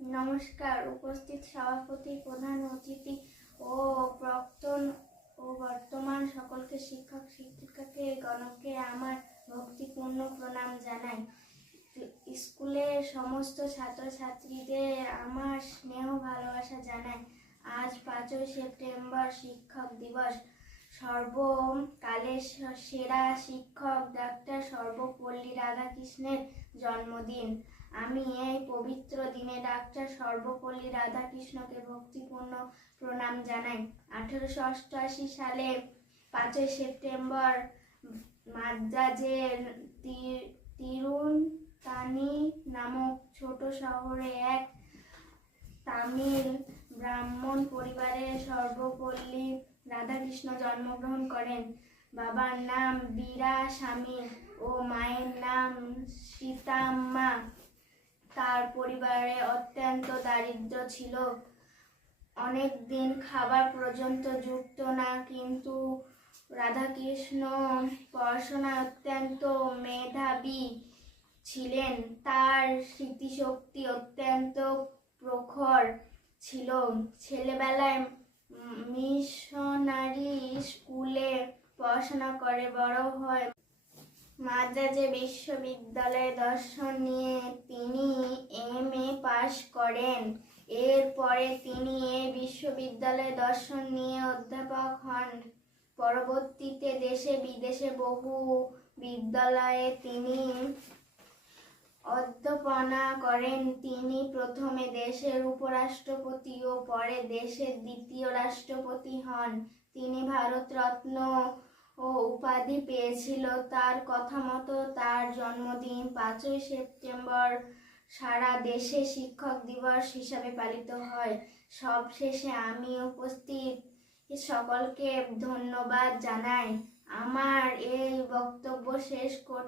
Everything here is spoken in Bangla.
নমস্কার। উপস্থিত সভাপতি, প্রধান অতিথি ও প্রাক্তন ও বর্তমান সকলকে শিক্ষক শিক্ষিকাকে গণকে আমার ভক্তিপূর্ণ প্রণাম জানাই। স্কুলের সমস্ত ছাত্রছাত্রীদের আমার স্নেহ ভালোবাসা জানাই। আজ 5ই সেপ্টেম্বর শিক্ষক দিবস। সর্বকালের সেরা শিক্ষক ডাক্তার সর্বপল্লী রাধাকৃষ্ণের জন্মদিন। আমি এই পবিত্র দিনে ডাক্তার সর্বপল্লী রাধাকৃষ্ণকে ভক্তিপূর্ণ প্রণাম জানাই। 1888 সালে 5ই সেপ্টেম্বর মাদ্রাজের তিরুতানি নামক ছোট শহরে এক তামিল ব্রাহ্মণ পরিবারে সর্বপল্লী রাধাকৃষ্ণ জন্মগ্রহণ করেন। বাবার নাম বীরাস্বামী ও মায়ের নাম সীতাম্মা। তার পরিবারে অত্যন্ত দারিদ্র্য ছিল। অনেক দিন খাবার পর্যন্ত জুটত না, কিন্তু রাধাকৃষ্ণ পড়াশোনায় অত্যন্ত মেধাবী ছিলেন। তার স্মৃতিশক্তি অত্যন্ত প্রখর ছিল। ছেলেবেলায় মিশনারি স্কুলে পড়াশোনা করে বড় হয়। মাদ্রাজে বিশ্ববিদ্যালয়ে দর্শন নিয়ে তিনি MA পাশ করেন। এরপরে তিনি এই বিশ্ববিদ্যালয়ে দর্শন নিয়ে অধ্যাপক হন। পরবর্তীতে দেশে বিদেশে বহু বিদ্যালয়ে তিনি অধ্যাপনা করেন। তিনি প্রথমে দেশের উপরাষ্ট্রপতি ও পরে দেশের দ্বিতীয় রাষ্ট্রপতি হন। তিনি ভারতরত্ন ও উপাধি পেয়েছিল। তার কথা মতো তার জন্মদিন 5ই সেপ্টেম্বর সারা দেশে শিক্ষক দিবস হিসাবে পালিত হয়। সবশেষে আমি উপস্থিত সকলকে ধন্যবাদ জানাই। আমার এই বক্তব্য শেষ করছি।